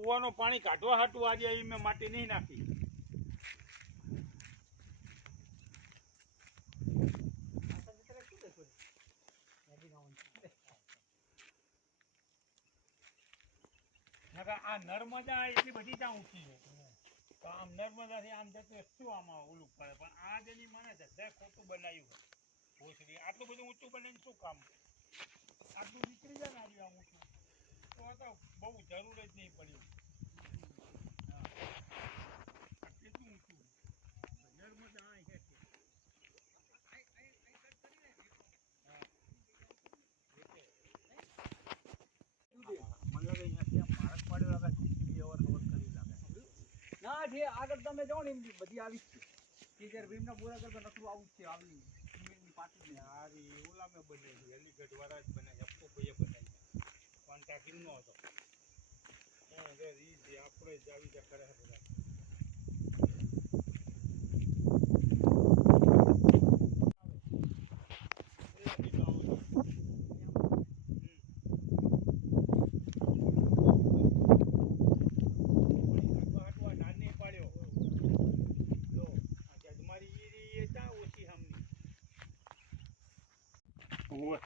કૂવાનું પાણી કાઢવા હાટું આજે અહીં મેં માટી નહીં નાખી. આ નર્મદા એટલી બધી ત્યાં ઊંચી છે. તો આમ નર્મદાથી આમ જતું શું આમાં ઓલું પડે? પણ આ જેની મને ધંધે ખોટું બનાવ્યું ભોસડી આટલું બધું ઊંચું બને શું કામ? આટલું નીકળી જાય ને આજે આમ ઊંચું. તો બહુ જરૂર જ નહીં પડી હા. આ કેટલું ઊંચું નર્મદા અહીં છે તે. હા. એટલે. મને લાગે અહીંયાથી આમ માર્ગ પાડ્યો લાગે જીસીબી અવર જવર કરી લાગે જે આગળ તમે જાઓ ને એમની બધી આવી જ છે. કે જ્યારે ભીમના પૂરા કરતા નકરું આવું જ છે, આવી સિમેન્ટની પાટી જ નહીં. યાર એ ઓલા મેં બને એલિગઢ વાળા જ બનાવી અપ્પો ભાઈએ બનાવી પણ ત્યાં નો હતો. આપણે જ આવી જા કરે вот.